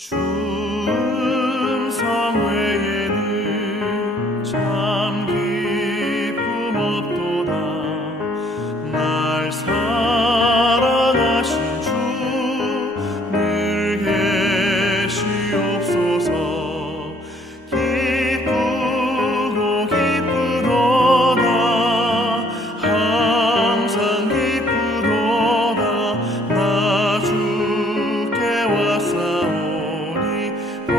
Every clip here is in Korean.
주 음성 외에는 참 기쁨 없도다. 날 사랑하신 주 늘 계시옵소서. 기쁘고 기쁘도다. 항상 기쁘도다. 나 주께 왔사오니 복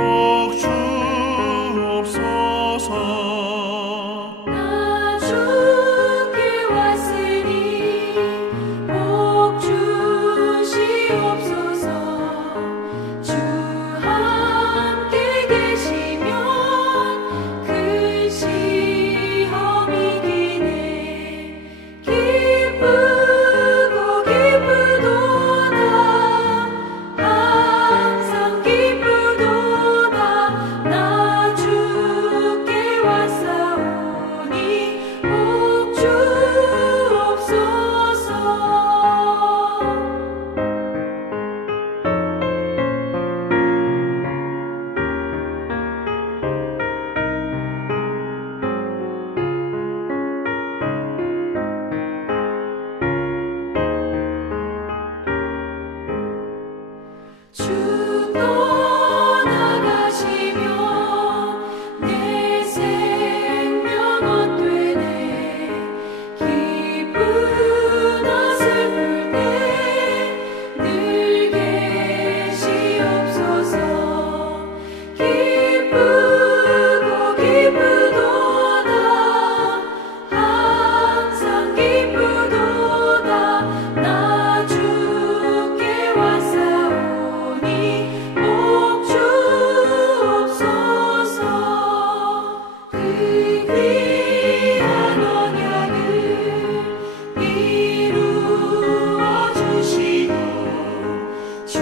주옵소서. 나 주께 왔으니 복 주시옵소서. 주 함께 계시면 큰 시험이 기네. 기쁘고 기쁘도다. 항상 기쁘도다. 나 주께 왔사오니 복 주옵소서. 주 떠나가시면 내 생명 헛되네. 기쁘나 슬플 때 늘 계시옵소서. 기쁘고 기쁘도다. 항상 기쁘도다. 나 주께 왔사오니 복 주옵소서. 그 귀한 언약을 이루어 주시고 주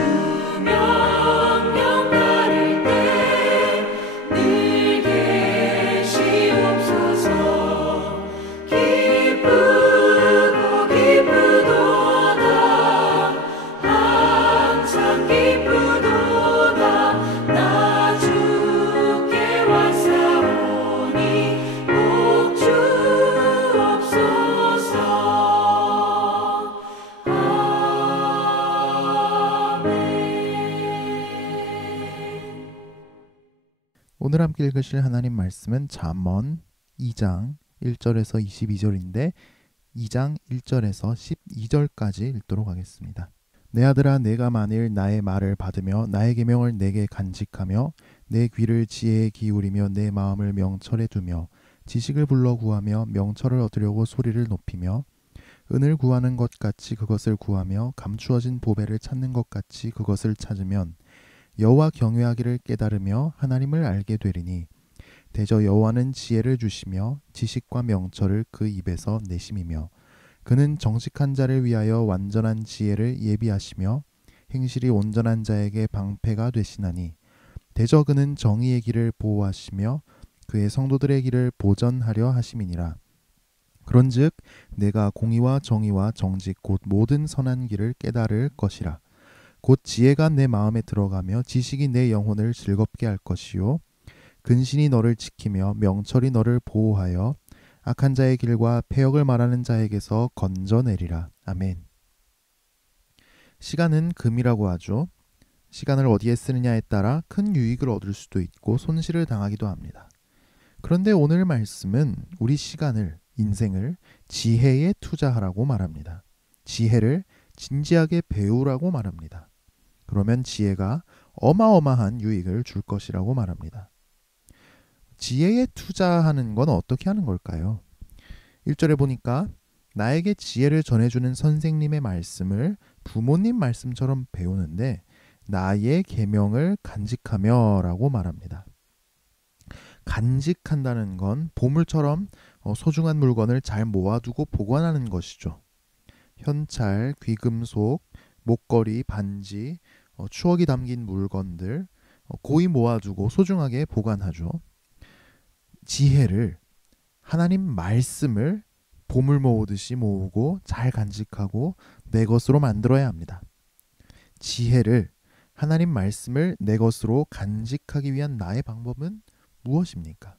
명령 따를 때 늘 계시옵소서. 기쁘고 기쁘도다. 항상 기쁘도다. 나 주께 왔사오니 복 주옵소서. 아멘. 오늘 함께 읽으실 하나님 말씀은 잠언 2장 1절에서 22절인데 2장 1절에서 12절까지 읽도록 하겠습니다. 내 아들아, 내가 만일 나의 말을 받으며 나의 계명을 내게 간직하며 내 귀를 지혜에 기울이며 내 마음을 명철에 두며 지식을 불러 구하며 명철을 얻으려고 소리를 높이며 은을 구하는 것 같이 그것을 구하며 감추어진 보배를 찾는 것 같이 그것을 찾으면 여호와 경외하기를 깨달으며 하나님을 알게 되리니 대저 여호와는 지혜를 주시며 지식과 명철을 그 입에서 내심이며 그는 정직한 자를 위하여 완전한 지혜를 예비하시며 행실이 온전한 자에게 방패가 되시나니 대저 그는 정의의 길을 보호하시며 그의 성도들의 길을 보전하려 하심이니라. 그런즉 내가 공의와 정의와 정직 곧 모든 선한 길을 깨달을 것이라. 곧 지혜가 내 마음에 들어가며 지식이 내 영혼을 즐겁게 할 것이요 근신이 너를 지키며 명철이 너를 보호하여 악한 자의 길과 패역을 말하는 자에게서 건져내리라. 아멘. 시간은 금이라고 하죠. 시간을 어디에 쓰느냐에 따라 큰 유익을 얻을 수도 있고 손실을 당하기도 합니다. 그런데 오늘 말씀은 우리 시간을, 인생을 지혜에 투자하라고 말합니다. 지혜를 진지하게 배우라고 말합니다. 그러면 지혜가 어마어마한 유익을 줄 것이라고 말합니다. 지혜에 투자하는 건 어떻게 하는 걸까요? 1절에 보니까 나에게 지혜를 전해주는 선생님의 말씀을 부모님 말씀처럼 배우는데 나의 계명을 간직하며 라고 말합니다. 간직한다는 건 보물처럼 소중한 물건을 잘 모아두고 보관하는 것이죠. 현찰, 귀금속, 목걸이, 반지, 추억이 담긴 물건들 고이 모아두고 소중하게 보관하죠. 지혜를, 하나님 말씀을 보물 모으듯이 모으고 잘 간직하고 내 것으로 만들어야 합니다. 지혜를, 하나님 말씀을 내 것으로 간직하기 위한 나의 방법은 무엇입니까?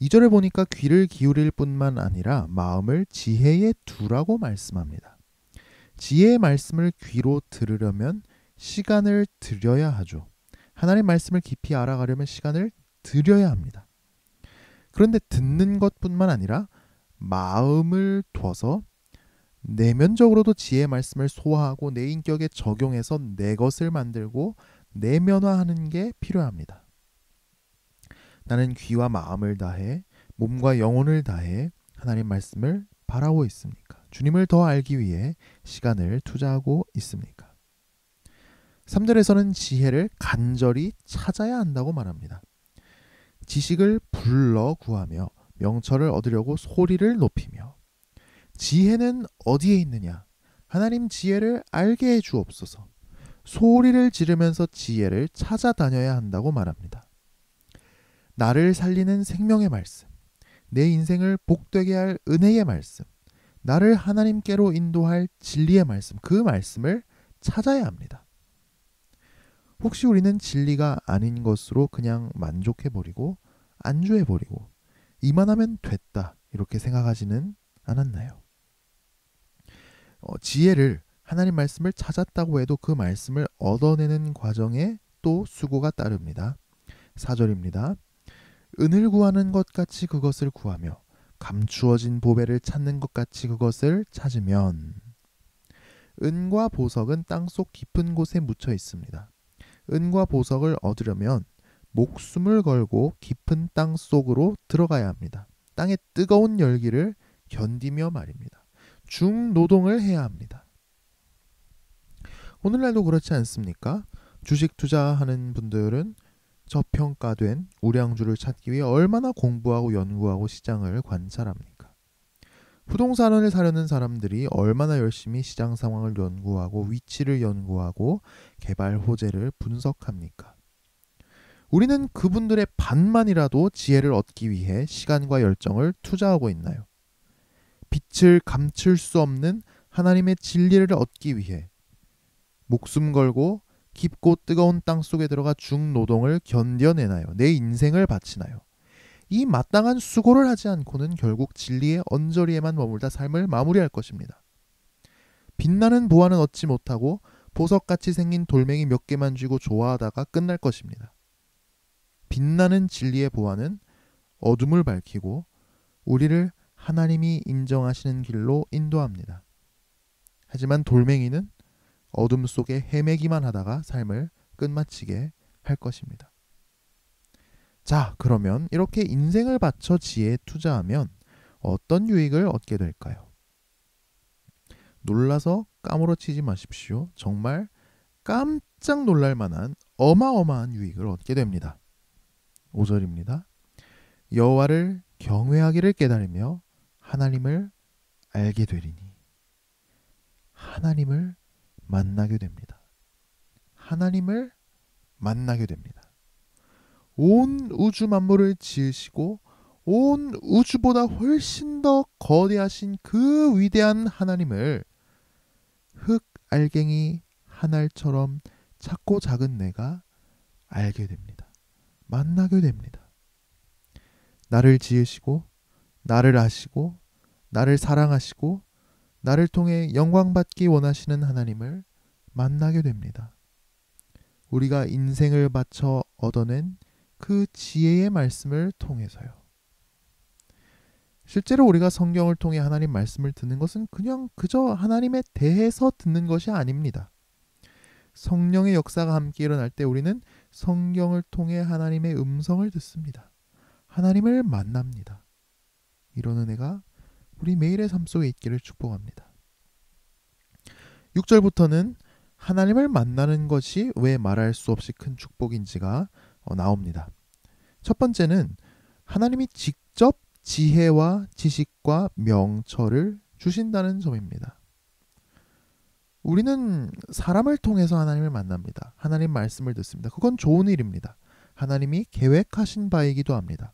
2절에 보니까 귀를 기울일 뿐만 아니라 마음을 지혜에 두라고 말씀합니다. 지혜의 말씀을 귀로 들으려면 시간을 들여야 하죠. 하나님 말씀을 깊이 알아가려면 시간을 들여야 합니다. 그런데 듣는 것뿐만 아니라 마음을 둬서 내면적으로도 지혜의 말씀을 소화하고 내 인격에 적용해서 내 것을 만들고 내면화하는 게 필요합니다. 나는 귀와 마음을 다해 몸과 영혼을 다해 하나님 말씀을 바라고 있습니까? 주님을 더 알기 위해 시간을 투자하고 있습니까? 3절에서는 지혜를 간절히 찾아야 한다고 말합니다. 지식을 불러 구하며 명철을 얻으려고 소리를 높이며. 지혜는 어디에 있느냐? 하나님 지혜를 알게 해 주옵소서. 소리를 지르면서 지혜를 찾아다녀야 한다고 말합니다. 나를 살리는 생명의 말씀, 내 인생을 복되게 할 은혜의 말씀, 나를 하나님께로 인도할 진리의 말씀, 그 말씀을 찾아야 합니다. 혹시 우리는 진리가 아닌 것으로 그냥 만족해버리고 안주해버리고 이만하면 됐다 이렇게 생각하지는 않았나요? 지혜를 하나님 말씀을 찾았다고 해도 그 말씀을 얻어내는 과정에 또 수고가 따릅니다. 4절입니다. 은을 구하는 것 같이 그것을 구하며 감추어진 보배를 찾는 것 같이 그것을 찾으면. 은과 보석은 땅속 깊은 곳에 묻혀 있습니다. 은과 보석을 얻으려면 목숨을 걸고 깊은 땅 속으로 들어가야 합니다. 땅의 뜨거운 열기를 견디며 말입니다. 중노동을 해야 합니다. 오늘날도 그렇지 않습니까? 주식 투자하는 분들은 저평가된 우량주를 찾기 위해 얼마나 공부하고 연구하고 시장을 관찰합니까? 부동산을 사려는 사람들이 얼마나 열심히 시장 상황을 연구하고 위치를 연구하고 개발 호재를 분석합니까? 우리는 그분들의 반만이라도 지혜를 얻기 위해 시간과 열정을 투자하고 있나요? 빛을 감출 수 없는 하나님의 진리를 얻기 위해 목숨 걸고 깊고 뜨거운 땅 속에 들어가 중노동을 견뎌내나요? 내 인생을 바치나요? 이 마땅한 수고를 하지 않고는 결국 진리의 언저리에만 머물다 삶을 마무리할 것입니다. 빛나는 보화는 얻지 못하고 보석같이 생긴 돌멩이 몇 개만 쥐고 좋아하다가 끝날 것입니다. 빛나는 진리의 보화는 어둠을 밝히고 우리를 하나님이 인정하시는 길로 인도합니다. 하지만 돌멩이는 어둠 속에 헤매기만 하다가 삶을 끝마치게 할 것입니다. 자, 그러면 이렇게 인생을 바쳐 지혜에 투자하면 어떤 유익을 얻게 될까요? 놀라서 까무러치지 마십시오. 정말 깜짝 놀랄 만한 어마어마한 유익을 얻게 됩니다. 5절입니다. 여호와를 경외하기를 깨달으며 하나님을 알게 되리니. 하나님을 만나게 됩니다. 하나님을 만나게 됩니다. 온 우주 만물을 지으시고 온 우주보다 훨씬 더 거대하신 그 위대한 하나님을 흙 알갱이 한 알처럼 작고 작은 내가 알게 됩니다. 만나게 됩니다. 나를 지으시고 나를 아시고 나를 사랑하시고 나를 통해 영광받기 원하시는 하나님을 만나게 됩니다. 우리가 인생을 바쳐 얻어낸 그 지혜의 말씀을 통해서요. 실제로 우리가 성경을 통해 하나님 말씀을 듣는 것은 그저 하나님에 대해서 듣는 것이 아닙니다. 성령의 역사가 함께 일어날 때 우리는 성경을 통해 하나님의 음성을 듣습니다. 하나님을 만납니다. 이런 은혜가 우리 매일의 삶 속에 있기를 축복합니다. 6절부터는 하나님을 만나는 것이 왜 말할 수 없이 큰 축복인지가 나옵니다. 첫 번째는 하나님이 직접 지혜와 지식과 명철을 주신다는 점입니다. 우리는 사람을 통해서 하나님을 만납니다. 하나님 말씀을 듣습니다. 그건 좋은 일입니다. 하나님이 계획하신 바이기도 합니다.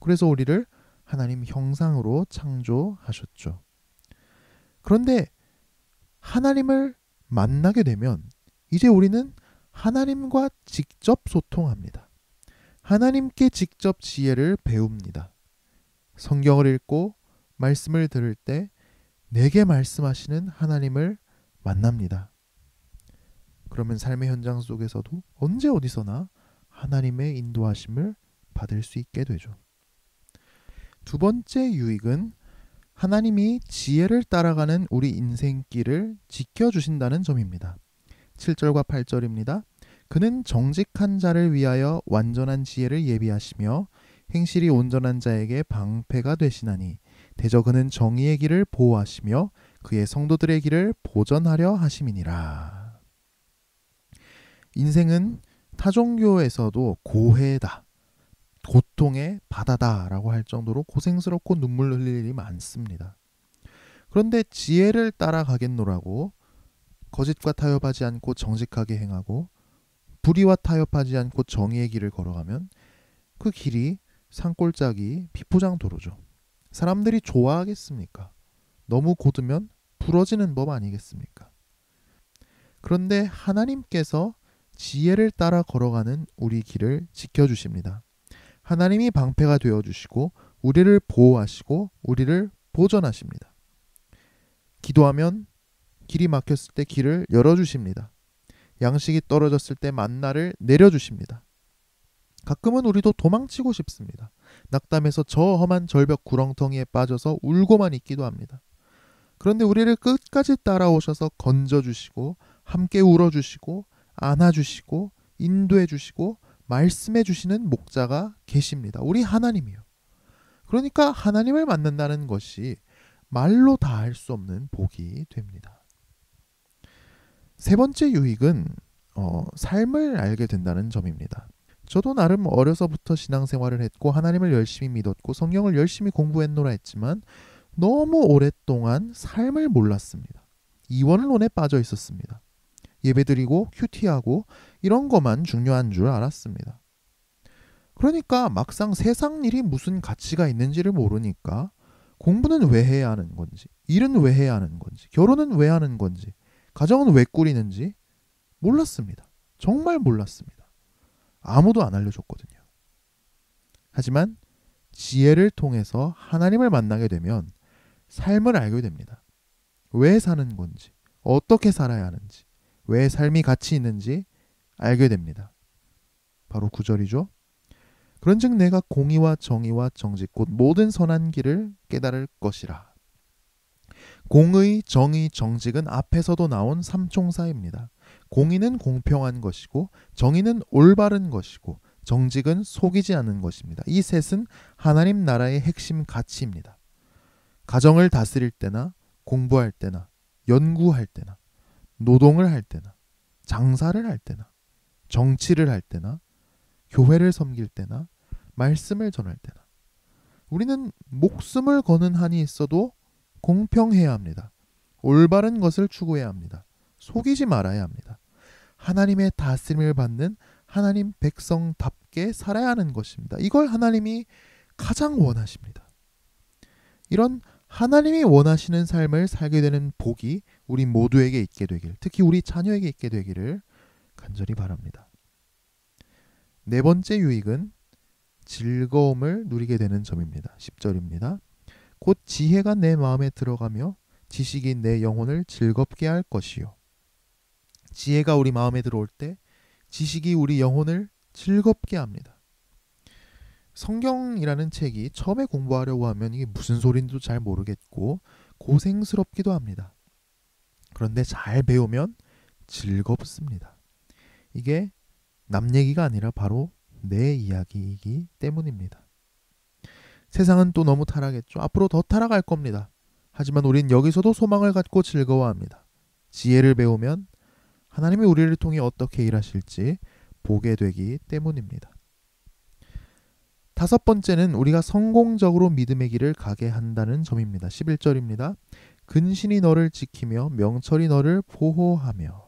그래서 우리를 하나님 형상으로 창조하셨죠. 그런데 하나님을 만나게 되면 이제 우리는 하나님과 직접 소통합니다. 하나님께 직접 지혜를 배웁니다. 성경을 읽고 말씀을 들을 때 내게 말씀하시는 하나님을 만납니다. 그러면 삶의 현장 속에서도 언제 어디서나 하나님의 인도하심을 받을 수 있게 되죠. 두 번째 유익은 하나님이 지혜를 따라가는 우리 인생길을 지켜주신다는 점입니다. 7절과 8절입니다. 그는 정직한 자를 위하여 완전한 지혜를 예비하시며 행실이 온전한 자에게 방패가 되시나니 대저 그는 정의의 길을 보호하시며 그의 성도들의 길을 보전하려 하심이니라. 인생은 타종교에서도 고해다, 고통의 바다다라고 할 정도로 고생스럽고 눈물 흘릴 일이 많습니다. 그런데 지혜를 따라가겠노라고 거짓과 타협하지 않고 정직하게 행하고 불의와 타협하지 않고 정의의 길을 걸어가면 그 길이 산골짜기 비포장 도로죠. 사람들이 좋아하겠습니까? 너무 고두면 부러지는 법 아니겠습니까? 그런데 하나님께서 지혜를 따라 걸어가는 우리 길을 지켜주십니다. 하나님이 방패가 되어주시고 우리를 보호하시고 우리를 보전하십니다. 기도하면 길이 막혔을 때 길을 열어주십니다. 양식이 떨어졌을 때 만나를 내려주십니다. 가끔은 우리도 도망치고 싶습니다. 낙담해서 저 험한 절벽 구렁텅이에 빠져서 울고만 있기도 합니다. 그런데 우리를 끝까지 따라오셔서 건져주시고 함께 울어주시고 안아주시고 인도해주시고 말씀해주시는 목자가 계십니다. 우리 하나님이요. 그러니까 하나님을 만난다는 것이 말로 다 할 수 없는 복이 됩니다. 세 번째 유익은 삶을 알게 된다는 점입니다. 저도 나름 어려서부터 신앙생활을 했고 하나님을 열심히 믿었고 성경을 열심히 공부했노라 했지만 너무 오랫동안 삶을 몰랐습니다. 이원론에 빠져 있었습니다. 예배드리고 큐티하고 이런 것만 중요한 줄 알았습니다. 그러니까 막상 세상 일이 무슨 가치가 있는지를 모르니까 공부는 왜 해야 하는 건지, 일은 왜 해야 하는 건지, 결혼은 왜 하는 건지, 가정은 왜 꾸리는지 몰랐습니다. 정말 몰랐습니다. 아무도 안 알려줬거든요. 하지만 지혜를 통해서 하나님을 만나게 되면 삶을 알게 됩니다. 왜 사는 건지, 어떻게 살아야 하는지, 왜 삶이 가치 있는지 알게 됩니다. 바로 9절이죠. 그런즉 내가 공의와 정의와 정직 곧 모든 선한 길을 깨달을 것이라. 공의, 정의, 정직은 앞에서도 나온 삼총사입니다. 공의는 공평한 것이고 정의는 올바른 것이고 정직은 속이지 않는 것입니다. 이 셋은 하나님 나라의 핵심 가치입니다. 가정을 다스릴 때나 공부할 때나 연구할 때나 노동을 할 때나 장사를 할 때나 정치를 할 때나 교회를 섬길 때나 말씀을 전할 때나 우리는 목숨을 거는 한이 있어도 공평해야 합니다. 올바른 것을 추구해야 합니다. 속이지 말아야 합니다. 하나님의 다스림을 받는 하나님 백성답게 살아야 하는 것입니다. 이걸 하나님이 가장 원하십니다. 이런 하나님이 원하시는 삶을 살게 되는 복이 우리 모두에게 있게 되길, 특히 우리 자녀에게 있게 되기를 간절히 바랍니다. 네 번째 유익은 즐거움을 누리게 되는 점입니다. 10절입니다. 곧 지혜가 내 마음에 들어가며 지식이 내 영혼을 즐겁게 할 것이요. 지혜가 우리 마음에 들어올 때 지식이 우리 영혼을 즐겁게 합니다. 성경이라는 책이 처음에 공부하려고 하면 이게 무슨 소리인지도 잘 모르겠고 고생스럽기도 합니다. 그런데 잘 배우면 즐겁습니다. 이게 남 얘기가 아니라 바로 내 이야기이기 때문입니다. 세상은 또 너무 타락했죠. 앞으로 더 타락할 겁니다. 하지만 우린 여기서도 소망을 갖고 즐거워합니다. 지혜를 배우면 하나님이 우리를 통해 어떻게 일하실지 보게 되기 때문입니다. 다섯 번째는 우리가 성공적으로 믿음의 길을 가게 한다는 점입니다. 11절입니다. 근신이 너를 지키며 명철이 너를 보호하며.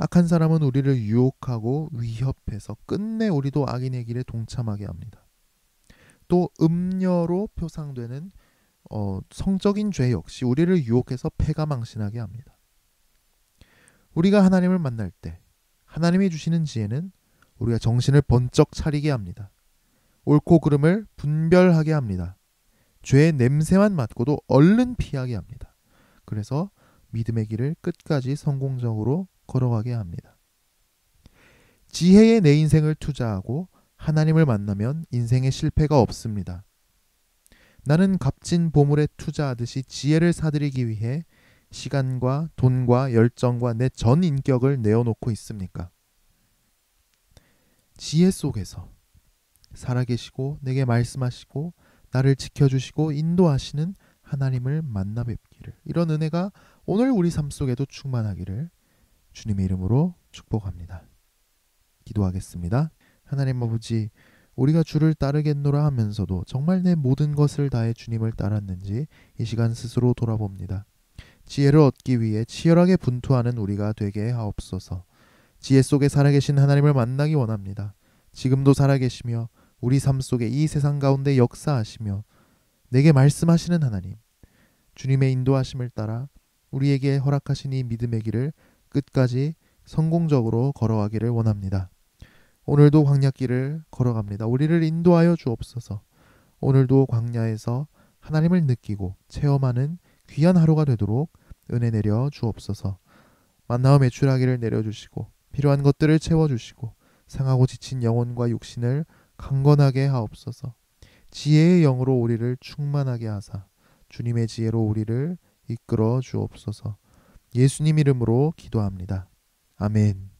악한 사람은 우리를 유혹하고 위협해서 끝내 우리도 악인의 길에 동참하게 합니다. 또 음녀로 표상되는 성적인 죄 역시 우리를 유혹해서 패가 망신하게 합니다. 우리가 하나님을 만날 때 하나님이 주시는 지혜는 우리가 정신을 번쩍 차리게 합니다. 옳고 그름을 분별하게 합니다. 죄의 냄새만 맡고도 얼른 피하게 합니다. 그래서 믿음의 길을 끝까지 성공적으로 걸어가게 합니다. 지혜에 내 인생을 투자하고 하나님을 만나면 인생에 실패가 없습니다. 나는 값진 보물에 투자하듯이 지혜를 사들이기 위해 시간과 돈과 열정과 내 전 인격을 내어놓고 있습니까? 지혜 속에서 살아계시고 내게 말씀하시고 나를 지켜주시고 인도하시는 하나님을 만나 뵙기를, 이런 은혜가 오늘 우리 삶 속에도 충만하기를 주님의 이름으로 축복합니다. 기도하겠습니다. 하나님 아버지, 우리가 주를 따르겠노라 하면서도 정말 내 모든 것을 다해 주님을 따랐는지 이 시간 스스로 돌아봅니다. 지혜를 얻기 위해 치열하게 분투하는 우리가 되게 하옵소서. 지혜 속에 살아계신 하나님을 만나기 원합니다. 지금도 살아계시며 우리 삶 속에 이 세상 가운데 역사하시며 내게 말씀하시는 하나님, 주님의 인도하심을 따라 우리에게 허락하신 이 믿음의 길을 끝까지 성공적으로 걸어가기를 원합니다. 오늘도 광야길을 걸어갑니다. 우리를 인도하여 주옵소서. 오늘도 광야에서 하나님을 느끼고 체험하는 귀한 하루가 되도록 은혜 내려 주옵소서. 만나와 매출하기를 내려주시고 필요한 것들을 채워주시고 상하고 지친 영혼과 육신을 강건하게 하옵소서. 지혜의 영으로 우리를 충만하게 하사 주님의 지혜로 우리를 이끌어 주옵소서. 예수님 이름으로 기도합니다. 아멘.